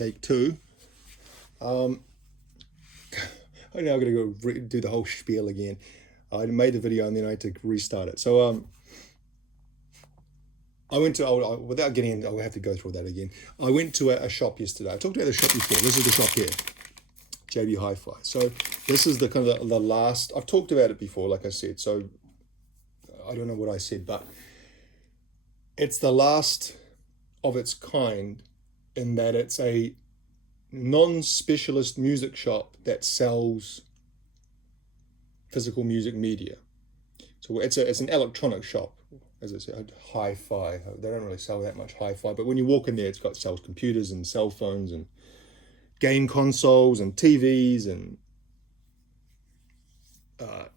take two. I'm now going to go do the whole spiel again. I made the video and then I had to restart it. So I went to, without getting in, I'll have to go through that again. I went to a shop yesterday. I talked about the shop before. This is the shop here, JB Hi-Fi. So this is the kind of the last, I've talked about it before, like I said. So I don't know what I said, but it's the last of its kind in that it's a non-specialist music shop that sells physical music media. So it's an electronic shop, as I said, hi-fi. They don't really sell that much hi-fi, but when you walk in there, it sells computers and cell phones and game consoles and TVs and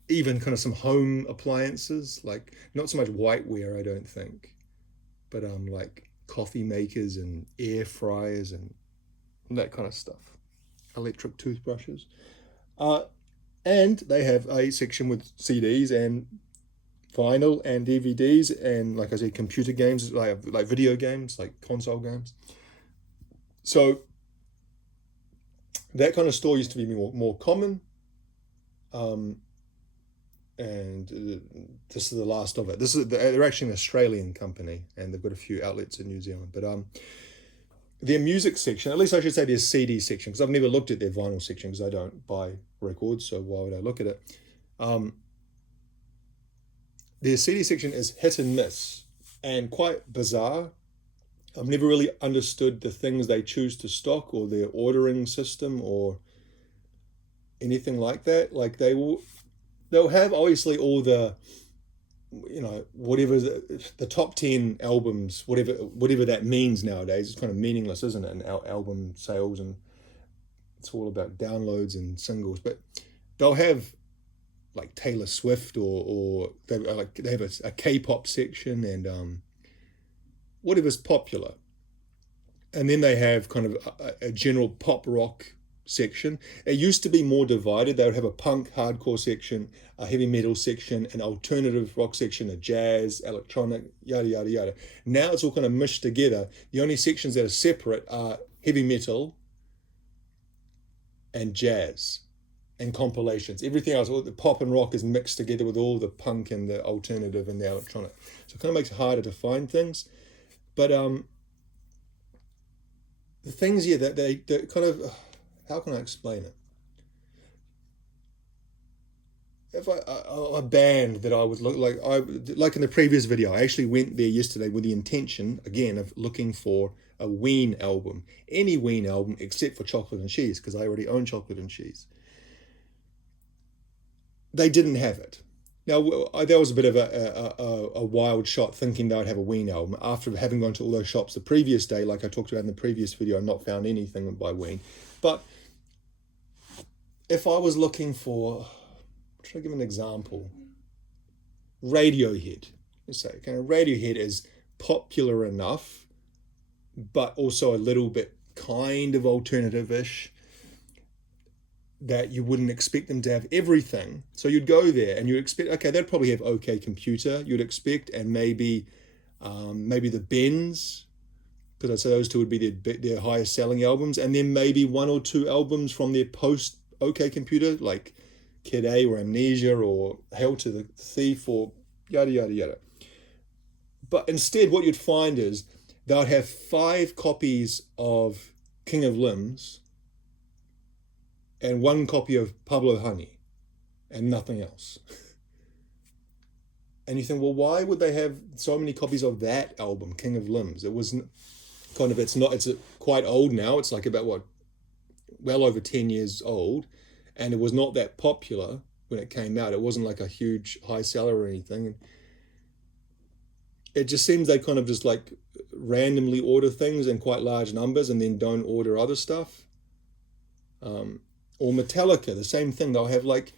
even kind of some home appliances, like not so much whiteware, I don't think, but like coffee makers and air fryers and that kind of stuff, electric toothbrushes. And they have a section with CDs and vinyl and DVDs and, like I said, computer games, like video games, like console games. So that kind of store used to be more common. And this is the last of it. They're actually an Australian company, and they've got a few outlets in New Zealand. But their music section, at least I should say their CD section, because I've never looked at their vinyl section because I don't buy records, so why would I look at it? Their CD section is hit and miss and quite bizarre. I've never really understood the things they choose to stock or their ordering system or anything like that. Like they'll have obviously all the, whatever the top 10 albums, whatever that means nowadays. It's kind of meaningless, isn't it? And album sales, and it's all about downloads and singles. But they'll have like Taylor Swift or they have a K-pop section and whatever's popular. And then they have kind of a general pop rock section. It used to be more divided. They would have a punk hardcore section, a heavy metal section, an alternative rock section, a jazz, electronic, yada yada yada. Now it's all kind of mushed together. The only sections that are separate are heavy metal and jazz and compilations. Everything else, all the pop and rock, is mixed together with all the punk and the alternative and the electronic. So it kind of makes it harder to find things. But the things here that they kind of, how can I explain it? If a band that I would look like in the previous video, I actually went there yesterday with the intention, again, of looking for a Ween album, any Ween album except for Chocolate and Cheese, because I already own Chocolate and Cheese. They didn't have it. Now, that was a bit of a wild shot, thinking they would have a Ween album after having gone to all those shops the previous day, like I talked about in the previous video, and not found anything by Ween. But if I was looking for, should I give an example? Radiohead. Let's say, kind of Radiohead is popular enough, but also a little bit kind of alternative-ish, that you wouldn't expect them to have everything. So you'd go there and you'd expect, okay, they'd probably have OK Computer, you'd expect, and maybe the Bends, because I'd say those two would be their highest selling albums, and then maybe one or two albums from their post OK Computer, like Kid A or Amnesia or Hail to the Thief or yada yada yada. But instead what you'd find is they'd have 5 copies of King of Limbs and 1 copy of Pablo Honey and nothing else. And you think, well, why would they have so many copies of that album, King of Limbs? It was kind of, it's quite old now. It's like about well over 10 years old. And it was not that popular when it came out. It wasn't like a huge high seller or anything. It just seems they kind of just like randomly order things in quite large numbers and then don't order other stuff. Or Metallica, the same thing. They'll have like,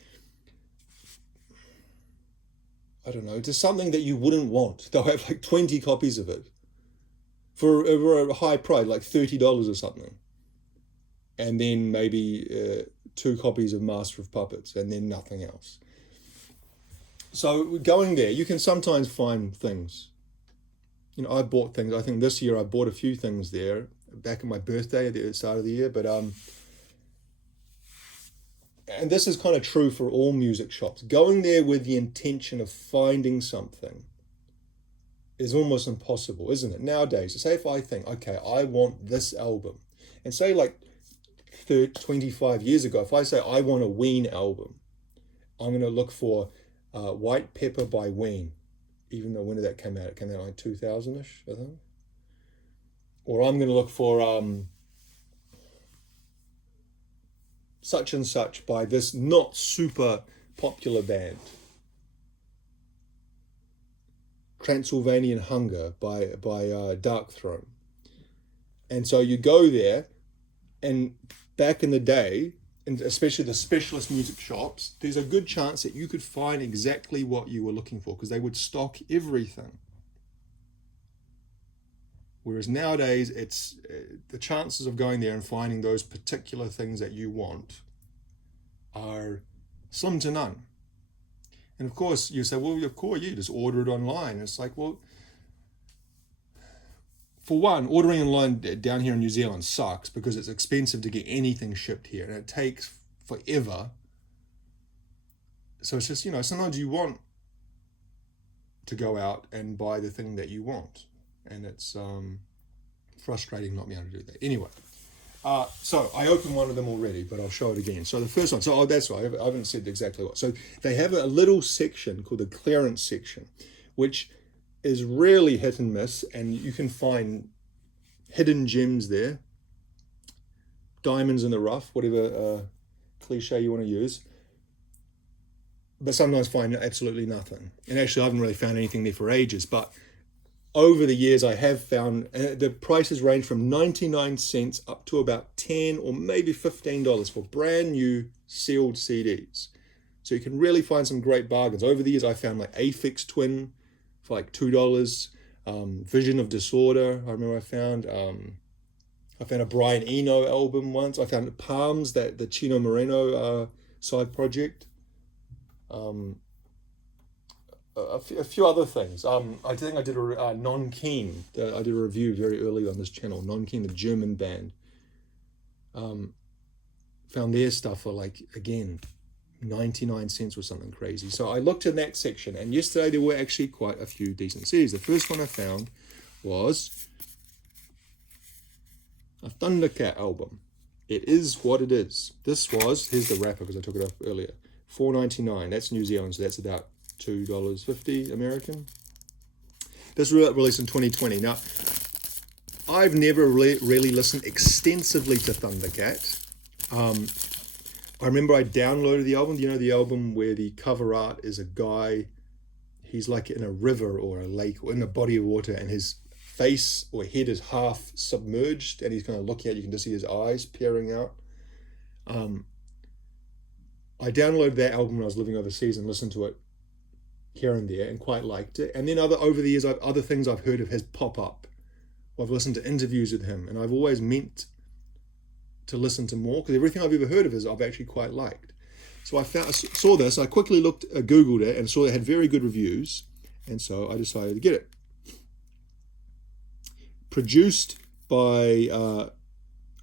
I don't know, just something that you wouldn't want. They'll have like 20 copies of it for a high price, like $30 or something. And then maybe 2 copies of Master of Puppets, and then nothing else. So going there, you can sometimes find things. I bought things. I think this year I bought a few things there, back at my birthday at the start of the year. But and this is kind of true for all music shops. Going there with the intention of finding something is almost impossible, isn't it? Nowadays, say if I think, okay, I want this album, and say like 25 years ago, if I say I want a Ween album, I'm going to look for White Pepper by Ween, even though when did that come out? It came out like 2000-ish, I think. Or I'm going to look for such and such by this not super popular band. Transylvanian Hunger by Dark Throne. And so you go there, and back in the day, and especially the specialist music shops, there's a good chance that you could find exactly what you were looking for because they would stock everything. Whereas nowadays, it's the chances of going there and finding those particular things that you want are slim to none. And of course, you say, well, of course, you just order it online. It's like, well, for one, ordering online down here in New Zealand sucks because it's expensive to get anything shipped here and it takes forever. So it's just, sometimes you want to go out and buy the thing that you want. And it's frustrating not being able to do that. Anyway, so I opened one of them already, but I'll show it again. So the first one, that's right, I haven't said exactly what. So they have a little section called the clearance section, which is really hit and miss, and you can find hidden gems there, diamonds in the rough, whatever cliche you want to use, but sometimes find absolutely nothing. And actually, I haven't really found anything there for ages, but over the years, I have found the prices range from 99 cents up to about $10 or maybe $15 for brand new sealed CDs. So you can really find some great bargains. Over the years, I found like Aphex Twin for like $2. Vision of Disorder, I remember I found a Brian Eno album once. I found Palms, the Chino Moreno side project. A few other things. I think I did a Non-Keen. I did a review very early on this channel. Non-Keen, the German band. Found their stuff for like, again, 99 cents or something crazy. So I looked in that section, and yesterday there were actually quite a few decent CDs. The first one I found was a Thundercat album. It is what it is. This was, here's the wrapper because I took it off earlier, $4.99. That's New Zealand, so that's about $2.50 American. This was released in 2020. Now, I've never really listened extensively to Thundercat. I remember I downloaded the album. Do you know the album where the cover art is a guy, he's like in a river or a lake or in a body of water, and his face or head is half submerged and he's kind of looking out, you can just see his eyes peering out. I downloaded that album when I was living overseas and listened to it here and there and quite liked it. And then over the years, other things I've heard of his pop up. I've listened to interviews with him, and I've always meant to listen to more because everything I've ever heard of his I've actually quite liked. So I saw this, I quickly Googled it and saw it had very good reviews, and so I decided to get it. Produced by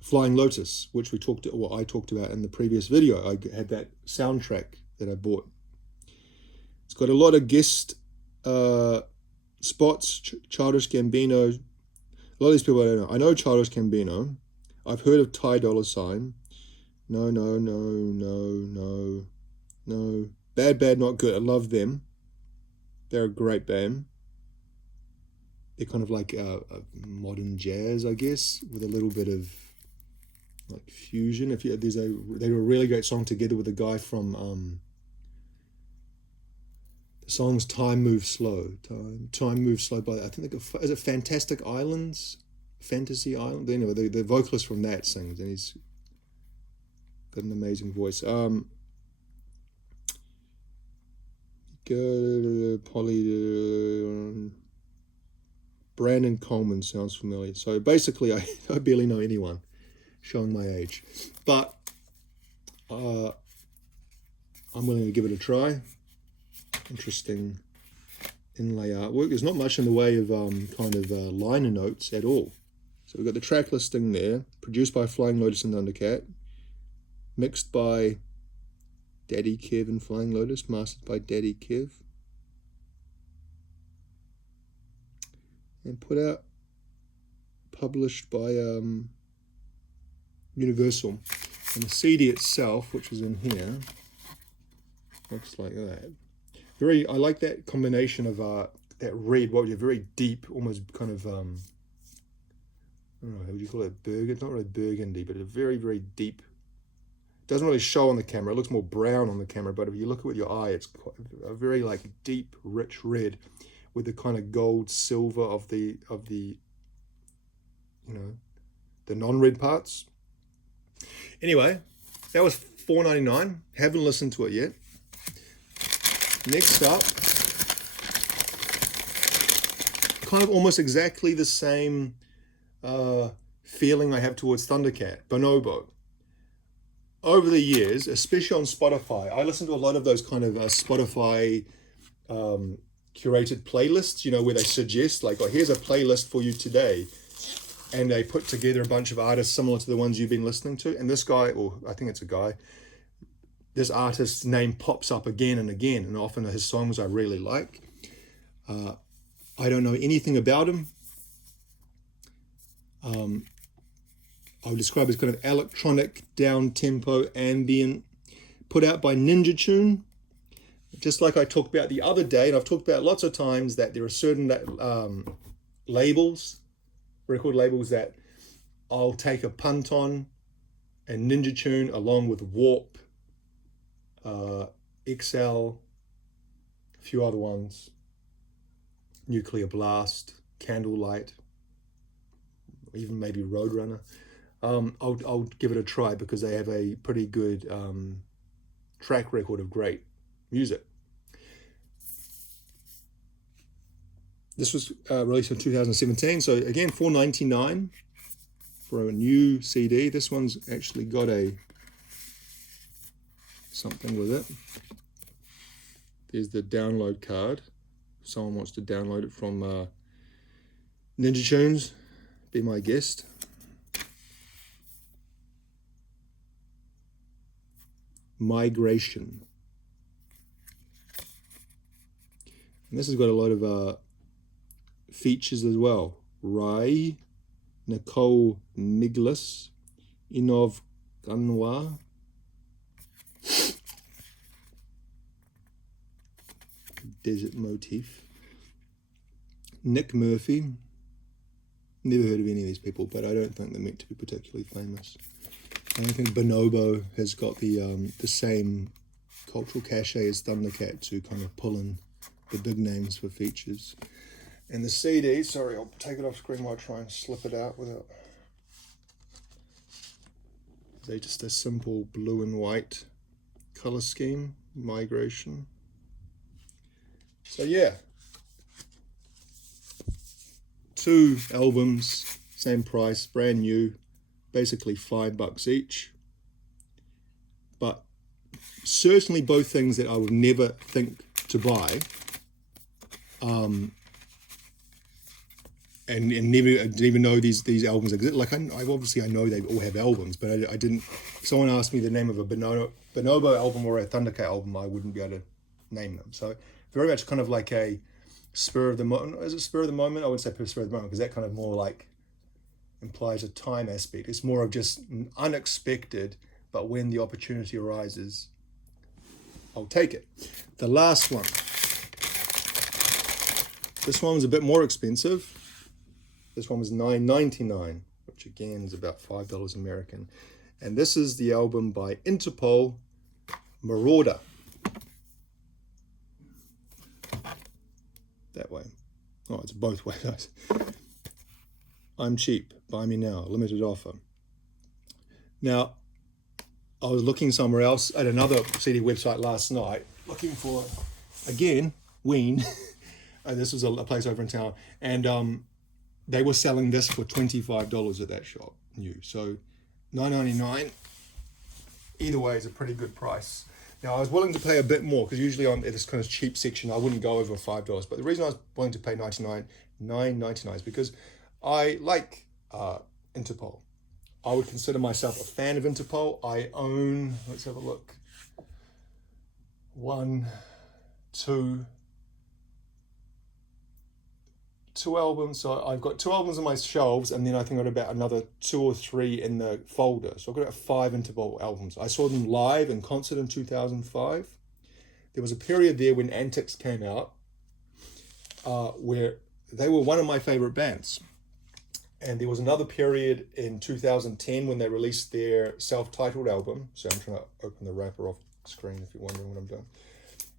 Flying Lotus, which I talked about in the previous video. I had that soundtrack that I bought. It's got a lot of guest spots. Childish Gambino. A lot of these people I don't know. I know Childish Gambino. I've heard of Ty Dolla $ign. No. Bad, Not Good. I love them. They're a great band. They're kind of like modern jazz, I guess, with a little bit of like fusion. They were a really great song together with a guy from the song's Time Moves Slow. Time Moves Slow by, I think is it Fantastic Islands? Fantasy Island? Anyway, the vocalist from that sings, and he's got an amazing voice. Brandon Coleman sounds familiar. So basically, I barely know anyone, showing my age. But I'm willing to give it a try. Interesting inlay artwork. There's not much in the way of liner notes at all. So we've got the track listing there, produced by Flying Lotus and Thundercat, mixed by Daddy Kev and Flying Lotus, mastered by Daddy Kev, and put out, published by Universal. And the CD itself, which is in here, looks like that. I like that combination of that red, what would you, very deep, almost kind of, I don't know, how would you call it, burgundy? It's not really burgundy, but it's a very, very deep. It doesn't really show on the camera. It looks more brown on the camera, but if you look at it with your eye, it's quite a very like deep, rich red with the kind of gold silver of the you know, the non-red parts. Anyway, that was $4.99. Haven't listened to it yet. Next up, kind of almost exactly the same feeling I have towards Thundercat, Bonobo. Over the years, especially on Spotify, I listen to a lot of those kind of Spotify curated playlists, you know, where they suggest like, oh, here's a playlist for you today. And they put together a bunch of artists similar to the ones you've been listening to. And this guy, or I think it's a guy, this artist's name pops up again and again. And often his songs I really like. I don't know anything about him. I would describe it as kind of electronic, down-tempo, ambient, put out by Ninja Tune. Just like I talked about the other day, and I've talked about lots of times that there are certain labels, record labels, that I'll take a punt on, and Ninja Tune along with Warp, XL, a few other ones, Nuclear Blast, Candlelight, even maybe Roadrunner. I'll give it a try because they have a pretty good track record of great music. This was released in 2017, so again, $4.99 for a new CD. This one's actually got something with it. There's the download card. If someone wants to download it from Ninja Tunes, be my guest. Migration. And this has got a lot of features as well. Rai, Nicole Miglis, Inov Ganwa, Desert Motif, Nick Murphy. Never heard of any of these people, but I don't think they're meant to be particularly famous. I don't think Bonobo has got the same cultural cachet as Thundercat to kind of pull in the big names for features. And the CD, sorry, I'll take it off screen while I try and slip it out without. They're just a simple blue and white color scheme, Migration. So yeah, 2 albums, same price, brand new, basically $5 each. But certainly both things that I would never think to buy. And never didn't even know these albums exist. Like I obviously I know they all have albums, but I didn't. If someone asked me the name of a Bonobo album or a Thundercat album, I wouldn't be able to name them. So very much kind of like a spur of the moment. Is it spur of the moment? I wouldn't say spur of the moment because that kind of more like implies a time aspect. It's more of just unexpected, but when the opportunity arises, I'll take it. The last one. This one was a bit more expensive. This one was $9.99, which again is about $5 American. And this is the album by Interpol, Marauder. That way. Oh, it's both ways. I'm cheap. Buy me now. Limited offer. Now, I was looking somewhere else at another CD website last night, looking for, again, Ween. This was a place over in town. And they were selling this for $25 at that shop, new. So $9.99, either way is a pretty good price. Now, I was willing to pay a bit more because usually on this kind of cheap section, I wouldn't go over $5. But the reason I was willing to pay $9.99 is because I like Interpol. I would consider myself a fan of Interpol. I own, let's have a look, two albums. So I've got 2 albums on my shelves, and then I think I've got about another 2 or 3 in the folder. So I've got about 5 Interpol albums. I saw them live in concert in 2005. There was a period there when Antics came out where they were one of my favorite bands. And there was another period in 2010 when they released their self-titled album. So I'm trying to open the wrapper off the screen if you're wondering what I'm doing.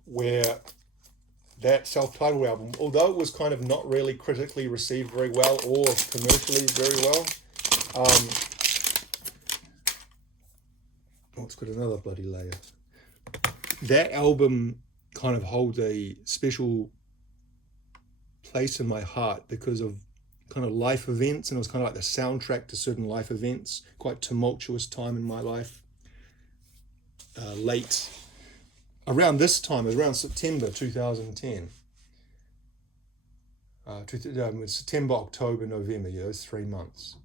Where that self-titled album, although it was kind of not really critically received very well or commercially very well, oh, it's got another bloody layer. That album kind of holds a special place in my heart because of kind of life events, and it was kind of like the soundtrack to certain life events. Quite tumultuous time in my life. Late around this time, around September 2010. September, October, November, those 3 months.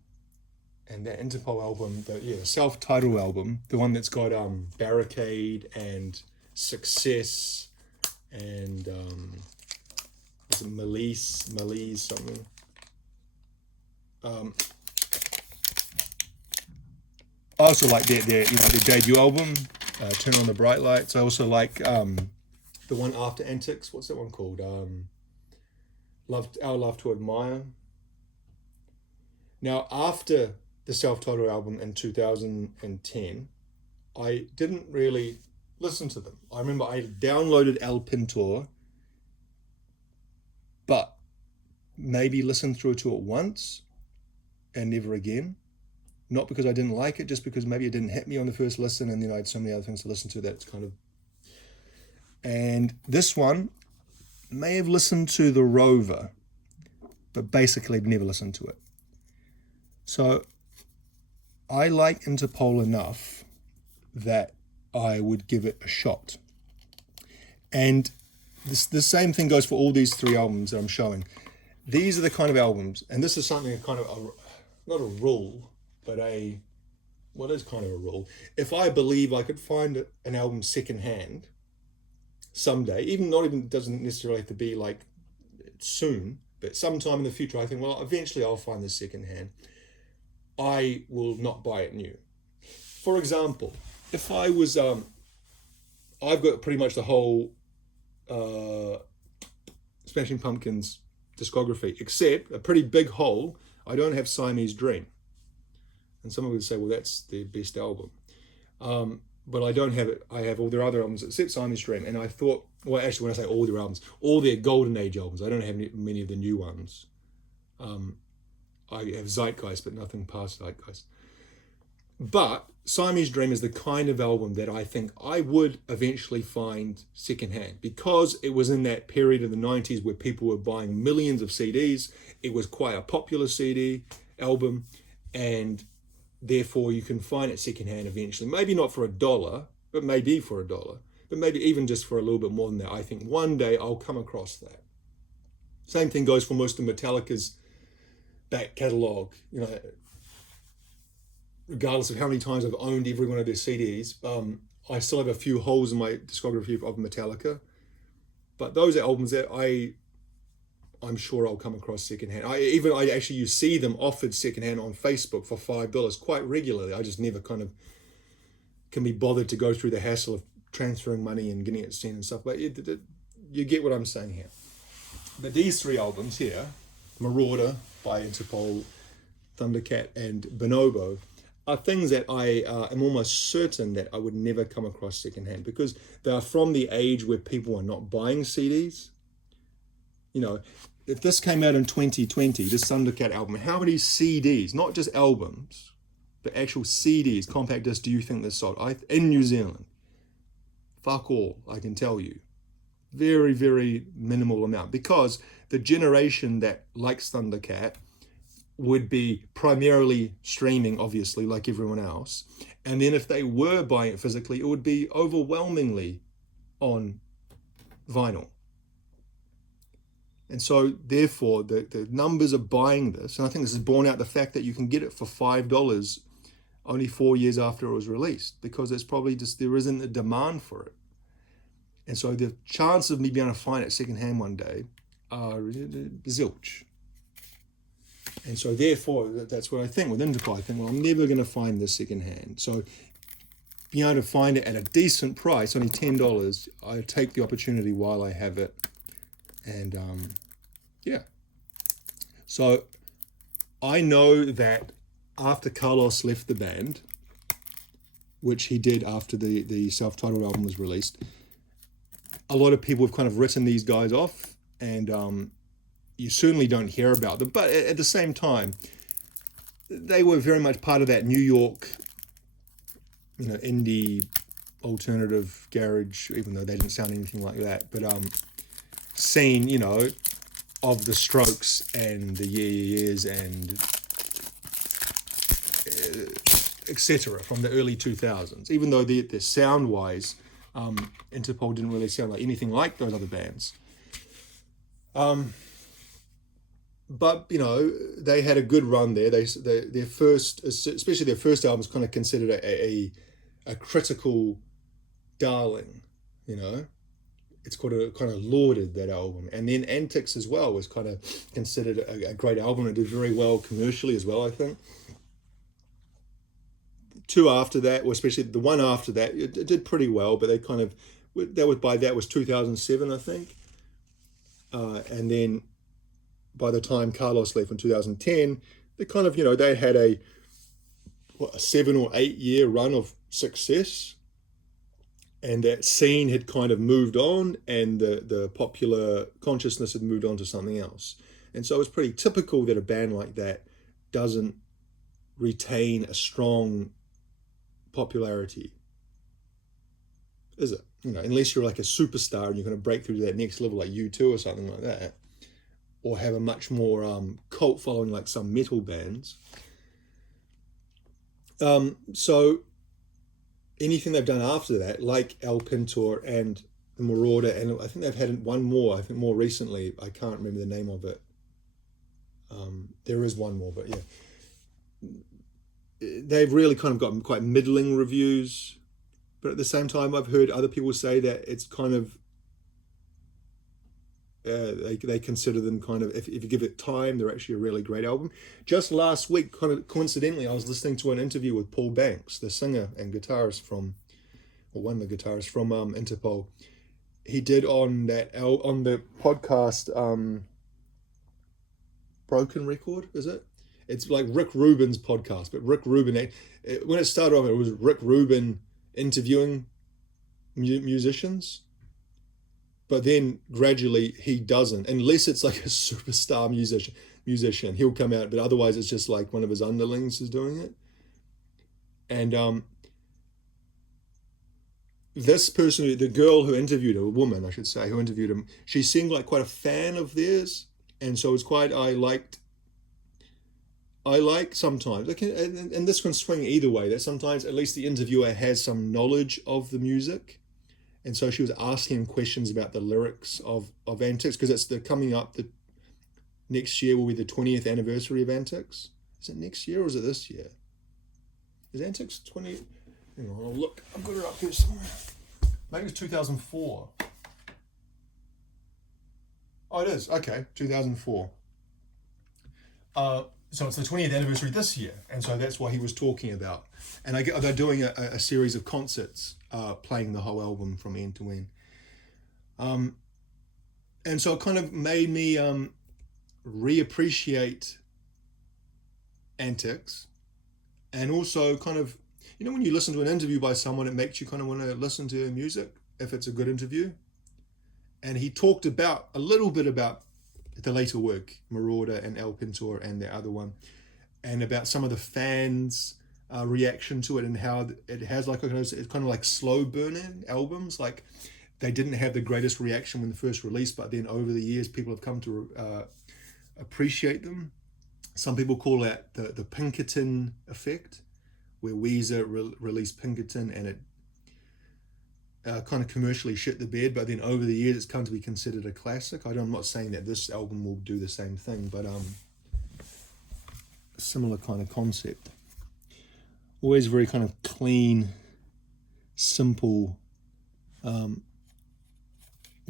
And that Interpol album, the self-titled album, the one that's got Barricade and Success and is it Malise something. I also like their debut album, Turn on the Bright Lights. I also like the one after Antics. What's that one called? Our Love to Admire. Now, after the self-titled album in 2010, I didn't really listen to them. I remember I downloaded El Pintor, but maybe listened through to it once and never again. Not because I didn't like it, just because maybe it didn't hit me on the first listen, and then I had so many other things to listen to that's kind of... And this one, may have listened to The Rover, but basically never listened to it. So I like Interpol enough that I would give it a shot. And the same thing goes for all these 3 albums that I'm showing. These are the kind of albums, and this is something kind of, not a rule, but what is kind of a rule. If I believe I could find an album secondhand someday, doesn't necessarily have to be like soon, but sometime in the future, I think, well, eventually I'll find this secondhand. I will not buy it new. For example, if I was, I've got pretty much the whole Smashing Pumpkins discography, except a pretty big hole. I don't have Siamese Dream. And someone would say, well, that's their best album. But I don't have it. I have all their other albums except Siamese Dream. And I thought, well, actually, when I say all their albums, all their Golden Age albums, I don't have many of the new ones. I have Zeitgeist, but nothing past Zeitgeist. But Siamese Dream is the kind of album that I think I would eventually find secondhand, because it was in that period of the 90s where people were buying millions of CDs. It was quite a popular CD album, and therefore you can find it secondhand eventually. Maybe not for $1, but maybe for $1, but maybe even just for a little bit more than that. I think one day I'll come across that. Same thing goes for most of Metallica's back catalogue. Regardless of how many times I've owned every one of their CDs, I still have a few holes in my discography of Metallica. But those are albums that I'm sure I'll come across secondhand. You see them offered secondhand on Facebook for $5 quite regularly. I just never kind of can be bothered to go through the hassle of transferring money and getting it sent and stuff. But you get what I'm saying here. But these 3 albums here, Marauder by Interpol, Thundercat, and Bonobo, are things that I am almost certain that I would never come across secondhand, because they are from the age where people are not buying CDs. If this came out in 2020, this Thundercat album, how many CDs, not just albums, but actual CDs, compact discs, do you think this sold? In New Zealand? Fuck all, I can tell you. Very, very minimal amount, because the generation that likes Thundercat would be primarily streaming, obviously, like everyone else. And then if they were buying it physically, it would be overwhelmingly on vinyl. And so therefore the numbers are buying this. And I think this is borne out the fact that you can get it for $5 only 4 years after it was released, because it's probably just, there isn't a demand for it. And so the chance of me being able to find it secondhand one day are zilch. And so therefore, that's what I think with Interpol. I think, well, I'm never going to find this secondhand. So being able to find it at a decent price, only $10, I take the opportunity while I have it. And yeah. So I know that after Carlos left the band, which he did after the self-titled album was released, a lot of people have kind of written these guys off, and you certainly don't hear about them. But at the same time, they were very much part of that New York, indie alternative garage, even though they didn't sound anything like that. But scene, of the Strokes and the Years and etc. from the early 2000s. Even though the sound-wise, Interpol didn't really sound like anything like those other bands. But they had a good run there. Their first, especially their first album, is kind of considered a critical darling. It's kind of lauded, that album. And then Antics as well was kind of considered a great album. It did very well commercially as well, I think. Two after that, or especially the one after that, it did pretty well, but they kind of, that was 2007, I think. And then by the time Carlos left in 2010, they kind of, they had a 7 or 8 year run of success. And that scene had kind of moved on, and the popular consciousness had moved on to something else. And so it's pretty typical that a band like that doesn't retain a strong popularity, is it? Unless you're like a superstar and you're going to break through to that next level, like U2 or something like that, or have a much more cult following like some metal bands. So anything they've done after that, like El Pintor and the Marauder, and I think they've had one more, I think more recently, I can't remember the name of it. There is one more, but yeah. They've really kind of gotten quite middling reviews, but at the same time, I've heard other people say that it's kind of, they consider them kind of, if you give it time, they're actually a really great album. Just last week, kind of coincidentally, I was listening to an interview with Paul Banks, the singer and guitarist one of the guitarists from Interpol. He did on the podcast, Broken Record, is it? It's like Rick Rubin's podcast, but Rick Rubin, when it started off, it was Rick Rubin interviewing musicians, but then gradually he doesn't, unless it's like a superstar musician, he'll come out, but otherwise it's just like one of his underlings is doing it. And this person, the girl who interviewed him, a woman, I should say, who interviewed him, she seemed like quite a fan of theirs, and so it's quite, I like sometimes, and this can swing either way, that sometimes at least the interviewer has some knowledge of the music. And so she was asking questions about the lyrics of Antics, because coming up, the next year will be the 20th anniversary of Antics. Is it next year or is it this year? Is Antics 20? Hang on, I'll look. I've got it up here somewhere. Maybe it's 2004. Oh, it is. Okay, 2004. So it's the 20th anniversary this year, and so that's what he was talking about. And they're doing a series of concerts, playing the whole album from end to end. And so it kind of made me reappreciate Antics, and also kind of, when you listen to an interview by someone, it makes you kind of want to listen to their music if it's a good interview. And he talked a little bit about the later work, Marauder and El Pintor and the other one, and about some of the fans' reaction to it, and how it has it's kind of like slow burning albums. Like, they didn't have the greatest reaction when the first release, but then over the years people have come to appreciate them. Some people call that the Pinkerton effect, where Weezer released Pinkerton, and kind of commercially shit the bed, but then over the years it's come to be considered a classic. I'm not saying that this album will do the same thing, but similar kind of concept. Always very kind of clean, simple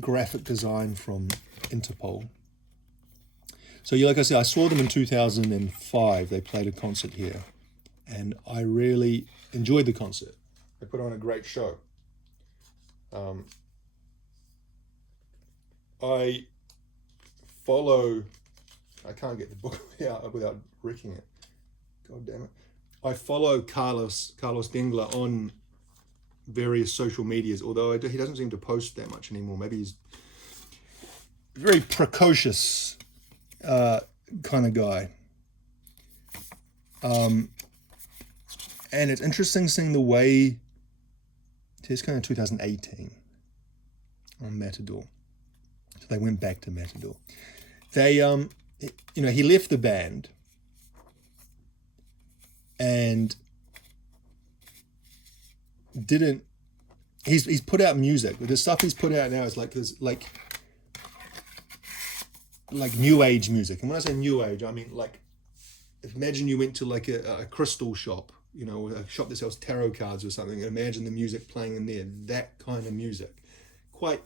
graphic design from Interpol. So yeah, like I said, I saw them in 2005. They played a concert here, and I really enjoyed the concert. They put on a great show. I follow. I can't get the book out without wrecking it. God damn it! I follow Carlos Dengler on various social medias, although he doesn't seem to post that much anymore. Maybe he's very precocious kind of guy. And it's interesting seeing the way. It's kind of 2018 on Matador. So they went back to Matador. They, he left the band and didn't. He's put out music. The stuff he's put out now is like new age music. And when I say new age, I mean like, imagine you went to like a crystal shop, a shop that sells tarot cards or something, and imagine the music playing in there. That kind of music, quite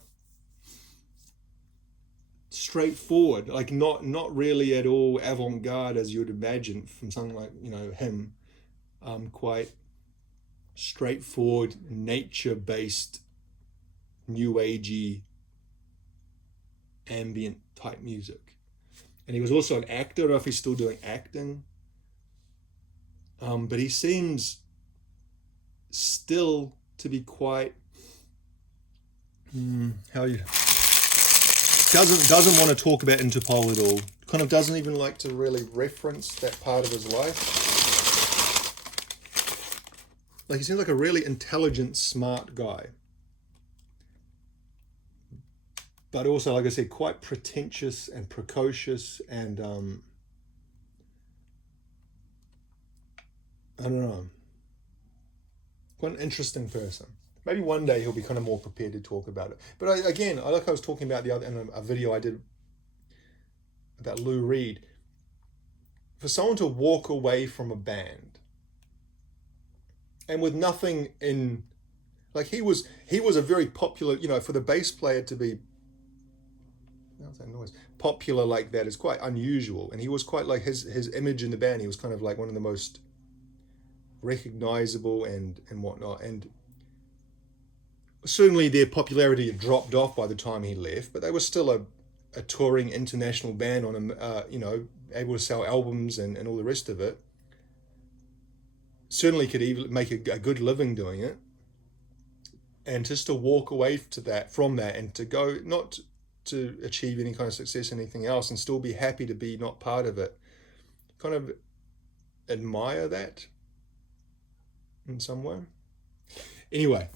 straightforward, like not really at all avant-garde as you would imagine from something like him. Quite straightforward, nature-based, new agey, ambient type music. And he was also an actor. I don't know if he's still doing acting. But he seems still to be quite doesn't want to talk about Interpol at all. Kind of doesn't even like to really reference that part of his life. Like he seems like a really intelligent, smart guy. But also, like I said, quite pretentious and precocious and I don't know. Quite an interesting person. Maybe one day he'll be kind of more prepared to talk about it. But I was talking about the other in a video I did about Lou Reed. For someone to walk away from a band and with nothing in, like he was a very popular, for the bass player to be popular like that is quite unusual. And he was quite like his image in the band. He was kind of like one of the most recognizable and whatnot, and certainly their popularity had dropped off by the time he left, but they were still a touring international band on able to sell albums and all the rest of it. Certainly could even make a good living doing it, and just to walk away from that and to go not to achieve any kind of success or anything else and still be happy to be not part of it, kind of admire that in some way. Anyway,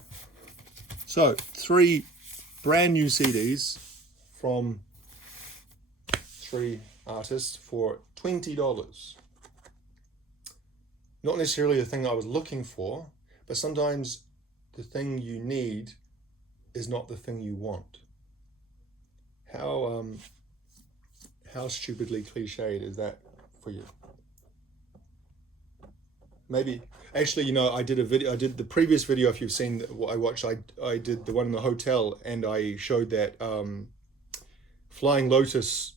so 3 brand new CDs from 3 artists for $20. Not necessarily the thing I was looking for, but sometimes the thing you need is not the thing you want. How stupidly cliched is that for you? Maybe actually, I did the previous video. If you've seen what I watched, I did the one in the hotel, and I showed that Flying Lotus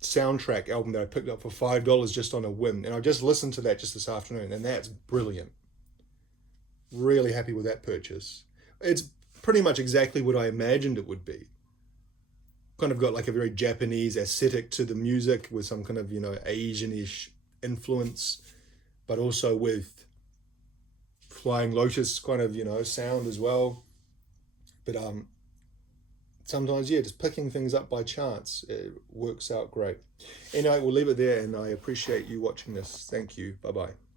soundtrack album that I picked up for $5 just on a whim, and I just listened to that just this afternoon, and that's brilliant. Really happy with that purchase. It's pretty much exactly what I imagined it would be. Kind of got like a very Japanese aesthetic to the music with some kind of Asian-ish influence, but also with Flying Lotus kind of sound as well. But sometimes just picking things up by chance, it works out great. Anyway, we'll leave it there, and I appreciate you watching this. Thank you. Bye bye.